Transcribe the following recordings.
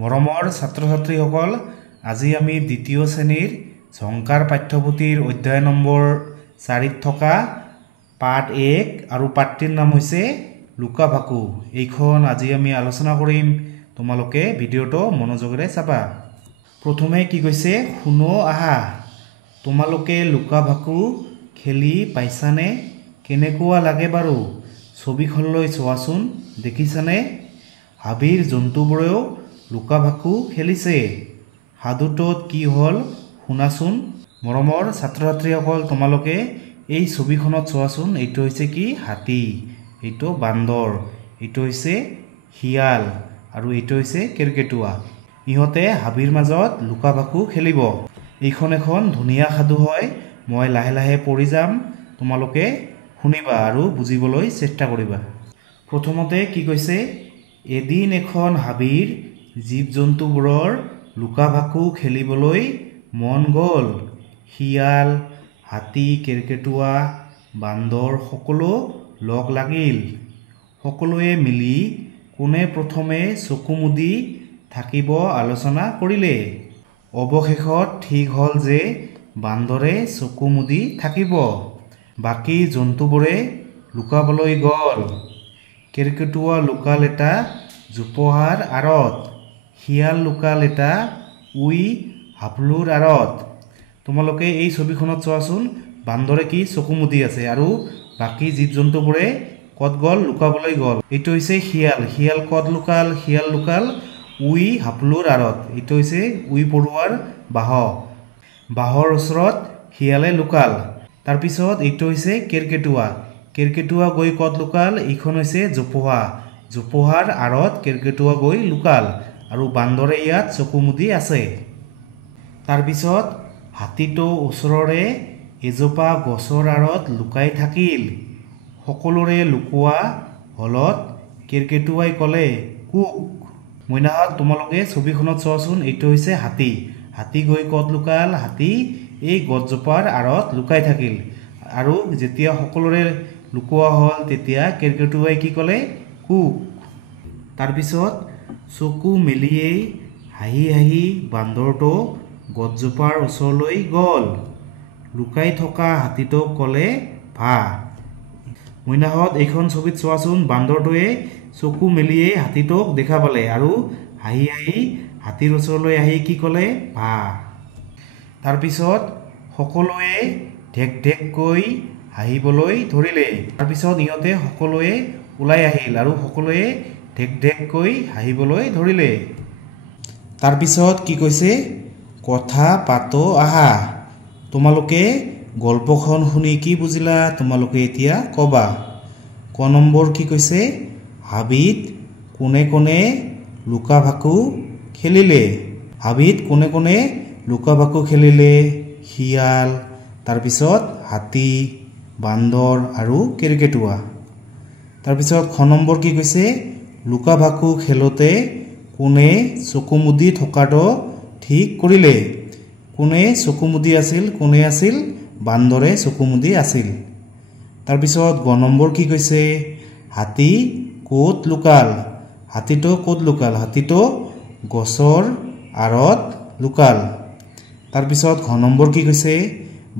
মৰমৰ ছাত্ৰ-ছাত্ৰীসকল, আজি আমি দ্বিতীয় শ্ৰেণীৰ ঝংকাৰ পাঠ্যপুথিৰ অধ্যায় নম্বৰ 4ত থকা পাঠ 1 আৰু পাঠটিৰ নাম হৈছে লুকা ভাকু। এইখন আজি আমি আলোচনা কৰিম। তোমালোকে ভিডিঅটো মনোযোগেৰে চাবা। প্ৰথমে কি কৈছে শুনো আহা। তোমালোকে লুকা ভাকু খেলি পাইছানে? কেনেকুৱা লাগে বাৰু? ছবিখনলৈ চোৱাচোন, দেখিছানে? হাবিৰ জন্তুবোৰেও লুকা ভাকু খেলিছে। সাধুটোত কি হ'ল শুনাচোন। মৰমৰ ছাত্ৰ-ছাত্ৰীসকল, তোমালোকে এই ছবিখনত চোৱাচোন। এইটো হৈছে কি? হাতী, এইটো বান্দৰ, এইটো হৈছে শিয়াল আৰু এইটো হৈছে কেৰ্কেটুৱা। ইহঁতে হাবিৰ মাজত লুকা ভাকু খেলিব। এইখন এখন ধুনীয়া সাধু হয়। মই লাহে লাহে পঢ়ি যাম, তোমালোকে শুনিবা আৰু বুজিবলৈ চেষ্টা কৰিবা। প্ৰথমতে কি কৈছে? এদিন এখন হাবিৰ জীৱ-জন্তুবোৰৰ লুকা ভাকু খেলিবলৈ মন গ'ল। শিয়াল, হাতী, কেৰ্কেটুৱা, বান্দৰ সকলো লগ লাগিল। সকলোৱে মিলি কোনে প্ৰথমে চকু মুদি থাকিব আলোচনা কৰিলে। অৱশেষত ঠিক হ'ল যে বান্দৰে চকু মুদি থাকিব। বাকী জন্তুবোৰে লুকাবলৈ গ'ল। কেৰ্কেটুৱা লুকাল এটা জোপোহাৰ আঁৰত। শিয়াল লুকাল এটা উই হাপলুৰ আঁৰত। তোমালোকে এই ছবিখনত চোৱাচোন। বান্দৰে কি চকু মুদি আছে আৰু বাকী জীৱ-জন্তুবোৰে ক'ত গ'ল? লুকাবলৈ গ'ল। এইটো হৈছে শিয়াল। শিয়াল ক'ত লুকাল? শিয়াল লুকাল উই হাপলুৰ আঁৰত। এইটো হৈছে উই পৰুৱাৰ বাহ। বাহৰ ওচৰত শিয়ালে লুকাল। তাৰপিছত এইটো হৈছে কেৰ্কেটুৱা। কেৰ্কেটুৱা গৈ ক'ত লুকাল? এইখন হৈছে জোপোহা। জোপোহাৰ আঁৰত কেৰ্কেটুৱা গৈ লুকাল আৰু বান্দৰে ইয়াত চকু মুদি আছে। তাৰপিছত হাতীটো ওচৰৰে এজোপা গছৰ আঁৰত লুকাই থাকিল। সকলোৰে লুকোৱা হলত কেৰ্কেটুৱাই ক'লে, কুক। মইনাহঁত, তোমালোকে ছবিখনত চোৱাচোন। এইটো হৈছে হাতী। হাতী গৈ ক'ত লুকাল? হাতী এই গছজোপাৰ আঁৰত লুকাই থাকিল আৰু যেতিয়া সকলোৰে লুকোৱা হ'ল তেতিয়া কেৰ্কেটুৱাই কি ক'লে? কুক। তাৰপিছত চকু মেলিয়েই হাঁহি হাঁহি বান্দৰটো গছজোপাৰ ওচৰলৈ গ'ল। লুকাই থকা হাতীটোক ক'লে, ভা। মইনাহঁত, এইখন ছবিত চোৱাচোন। বান্দৰটোৱে চকু মেলিয়েই হাতীটোক দেখা পালে আৰু হাঁহি হাঁহি হাতীৰ ওচৰলৈ আহি কি ক'লে? ভা। তাৰপিছত সকলোৱে ঢেক ঢেককৈ হাঁহিবলৈ ধৰিলে। তাৰপিছত ইহঁতে সকলোৱে ওলাই আহিল আৰু সকলোৱে ঢেক ঢেককৈ হাঁহিবলৈ ধৰিলে। তাৰপিছত কি কৈছে? কথা পাতো আহা। তোমালোকে গল্পখন শুনি কি বুজিলা? তোমালোকে এতিয়া ক'বা। ক নম্বৰ কি কৈছে? হাবিত কোনে কোনে লুকা ভাকু খেলিলে? হাবিত কোনে কোনে লুকা ভাকু খেলিলে? শিয়াল, তাৰপিছত হাতী, বান্দৰ আৰু কেৰ্কেটুৱা। তাৰপিছত খ নম্বৰ কি কৈছে? লুকা ভাকু খেলোতে কোনে চকু মুদি থকাটো ঠিক কৰিলে? কোনে চকু মুদি আছিল? কোনে আছিল? বান্দৰে চকু মুদি আছিল। তাৰপিছত গ নম্বৰ কি কৈছে? হাতী ক'ত লুকাল? হাতীটো ক'ত লুকাল? হাতীটো গছৰ আঁৰত লুকাল। তাৰপিছত ঘ নম্বৰ কি কৈছে?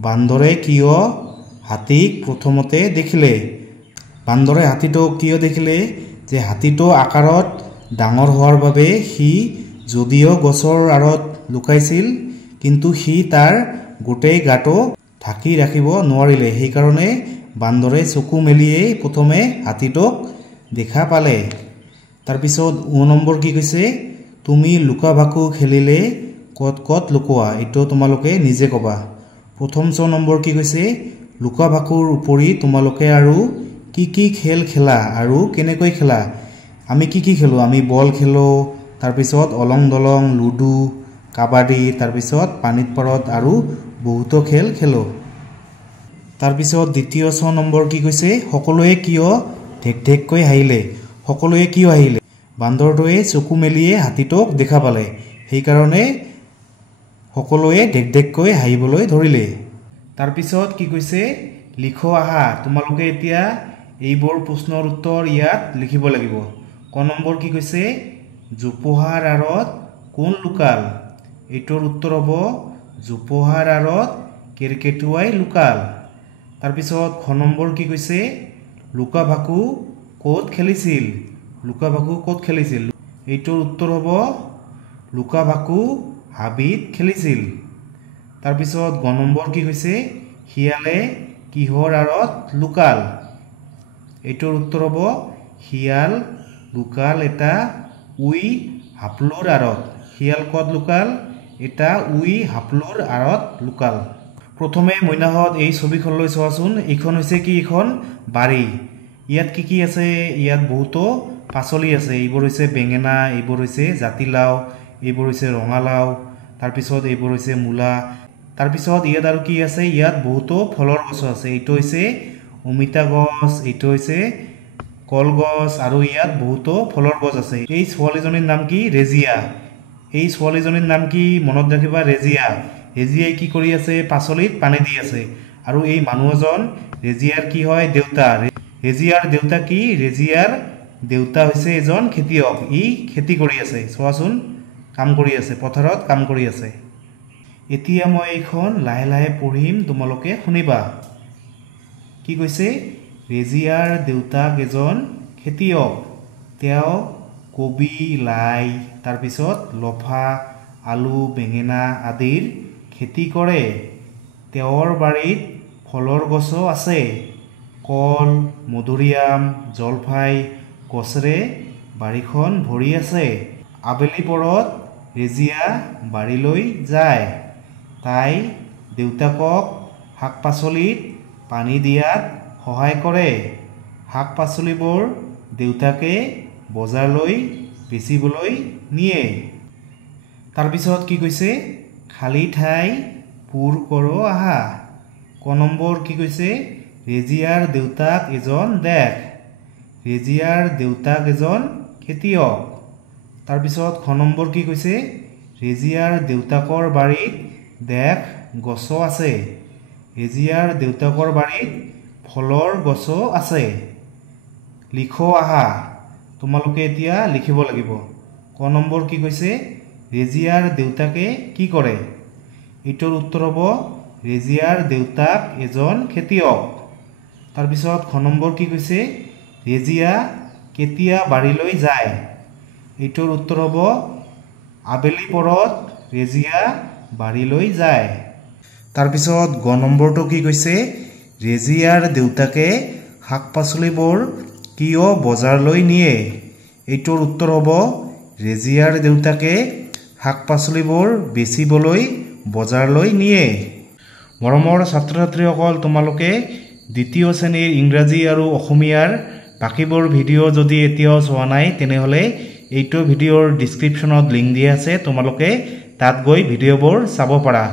বান্দৰে কিয় হাতীক প্ৰথমতে দেখিলে? বান্দৰে হাতীটোক কিয় দেখিলে? যে হাতীটো আকাৰত ডাঙৰ হোৱাৰ বাবে সি যদিও গছৰ আঁৰত লুকাইছিল কিন্তু সি তাৰ গোটেই গাটো ঢাকি ৰাখিব নোৱাৰিলে। সেইকাৰণে বান্দৰে চকু মেলিয়েই প্ৰথমে হাতীটোক দেখা পালে। তাৰপিছত উ নম্বৰ কি কৈছে? তুমি লুকা ভাকু খেলিলে ক'ত ক'ত লুকোৱা? এইটো তোমালোকে নিজে ক'বা। প্ৰথম ছ নম্বৰ কি কৈছে? লুকা ভাকুৰ উপৰি তোমালোকে আৰু কি কি খেল খেলা আৰু কেনেকৈ খেলা? আমি কি কি খেলোঁ? আমি বল খেলোঁ, তাৰপিছত অলং দলং, লুডু, কাবাডী, তাৰপিছত পানীত পাৰত আৰু বহুতো খেল খেলোঁ। তাৰপিছত দ্বিতীয় ছ নম্বৰ কি কৈছে? সকলোৱে কিয় ঢেক ঢেককৈ হাঁহিলে? সকলোৱে কিয় হাঁহিলে? বান্দৰটোৱে চকু মেলিয়ে হাতীটোক দেখা পালে। সেইকাৰণে সকলোৱে ঢেক ঢেককৈ হাঁহিবলৈ ধৰিলে। তাৰপিছত কি কৈছে? লিখো আহা। তোমালোকে এতিয়া এইবোৰ প্ৰশ্নৰ উত্তৰ ইয়াত লিখিব লাগিব। ক নম্বৰ কি কৈছে? জোপোহাৰ আঁৰত কোন লুকাল এইটোৰ উত্তৰ হ'ব জোপোহাৰ আঁৰত কেৰ্কেটুৱাই লুকাল তাৰ পিছত খ নম্বৰ কি কৈছে লুকা ভাকু ক'ত খেলিছিল এইটোৰ উত্তৰ হ'ব লুকা ভাকু হাবিত খেলিছিল তাৰ পিছত গ নম্বৰ কি কৈছে শিয়ালে কিহৰ আঁৰত লুকাল এইটোৰ উত্তৰ হ'ব শিয়াল লুকাল এটা উই হাপলুৰ আঁৰত শিয়াল ক'ত লুকাল এটা উই হাপলুৰ আঁৰত লুকাল প্ৰথমে মইনাহঁত এই ছবিখনলৈ চোৱাচোন এইখন হৈছে কি এখন বাৰী ইয়াত কি আছে ইয়াত বহুতো পাচলি আছে এইবোৰ হৈছে বেঙেনা এইবোৰ হৈছে জাতিলাও এইবোৰ হৈছে ৰঙালাও তাৰ পিছত এইবোৰ হৈছে মূলা তাৰ পিছত ইয়াত আৰু কি আছে ইয়াত বহুতো ফলৰ গছ আছে এইটো হৈছে অমিতা গছ এইটো হৈছে কলগছ আৰু ইয়াত বহুতো ফলৰ গছ আছে এই ছোৱালীজনীৰ নাম কি ৰেজিয়া এই ছোৱালীজনীৰ নাম কি মনত ৰাখিবা ৰেজিয়াই কি কৰি আছে পাচলিত পানী দি আছে আৰু এই মানুহজন ৰেজিয়াৰ কি হয় দেউতা ৰেজিয়াৰ দেউতা কি ৰেজিয়াৰ দেউতা হৈছে এজন খেতিয়ক ই খেতি কৰি আছে চোৱাচোন কাম কৰি আছে পথাৰত কাম কৰি আছে এতিয়া মই এইখন লাহে লাহে পঢ়িম তোমালোকে শুনিবা কি কৈছে ৰেজিয়াৰ দেউতাক এজন খেতিয়ক তেওঁ কবি লাই তাৰ পিছত লফা আলু বেঙেনা আদিৰ খেতি কৰে তেওঁৰ বাৰীত ফলৰ গছো আছে কল মধুৰিআম জলফাই গছেৰে বাৰীখন ভৰি আছে আবেলি পৰত ৰেজিয়া বাৰীলৈ যায় তাই দেউতাকক শাক পাচলিত পানী দিয়াত সহায় কৰে শাক পাচলিবোৰ দেউতাকে বজাৰলৈ বেচিবলৈ নিয়ে তাৰপিছত কি কৈছে খালী ঠাই পূৰ কৰো আহা ক নম্বৰ কি কৈছে ৰেজিয়াৰ দেউতাক এজন ৰেজিয়াৰ দেউতাক এজন খেতিয়ক তাৰপিছত খ নম্বৰ কি কৈছে ৰেজিয়াৰ দেউতাকৰ বাৰীত দেখ গছো আছে ৰেজিয়াৰ দেউতাকৰ বাৰীত ফলৰ গছো আছে লিখো আহা তোমালোকে এতিয়া লিখিব লাগিব ক নম্বৰ কি কৈছে ৰেজিয়াৰ দেউতাকে কি কৰে এইটোৰ উত্তৰ হ'ব ৰেজিয়াৰ দেউতাক এজন খেতিয়ক তাৰপিছত খ নম্বৰ কি কৈছে ৰেজিয়া কেতিয়া বাৰীলৈ যায় এইটোৰ উত্তৰ হ'ব আবেলি পৰত ৰেজিয়া বাৰীলৈ যায় তাৰপিছত গ নম্বৰটো কি কৈছে ৰেজিয়াৰ দেউতাকে শাক পাচলিবোৰ কিয় বজাৰলৈ নিয়ে এইটোৰ উত্তৰ হ'ব ৰেজিয়াৰ দেউতাকে শাক পাচলিবোৰ বেচিবলৈ বজাৰলৈ নিয়ে মৰমৰ ছাত্ৰ ছাত্ৰীসকল তোমালোকে দ্বিতীয় শ্ৰেণীৰ ইংৰাজী আৰু অসমীয়াৰ বাকিবোৰ ভিডিঅ' যদি এতিয়াও চোৱা নাই তেনেহ'লে এইটো ভিডিঅ'ৰ ডিছক্ৰিপশ্যনত লিংক দিয়া আছে তোমালোকে তাত গৈ ভিডিঅ'বোৰ চাব পাৰা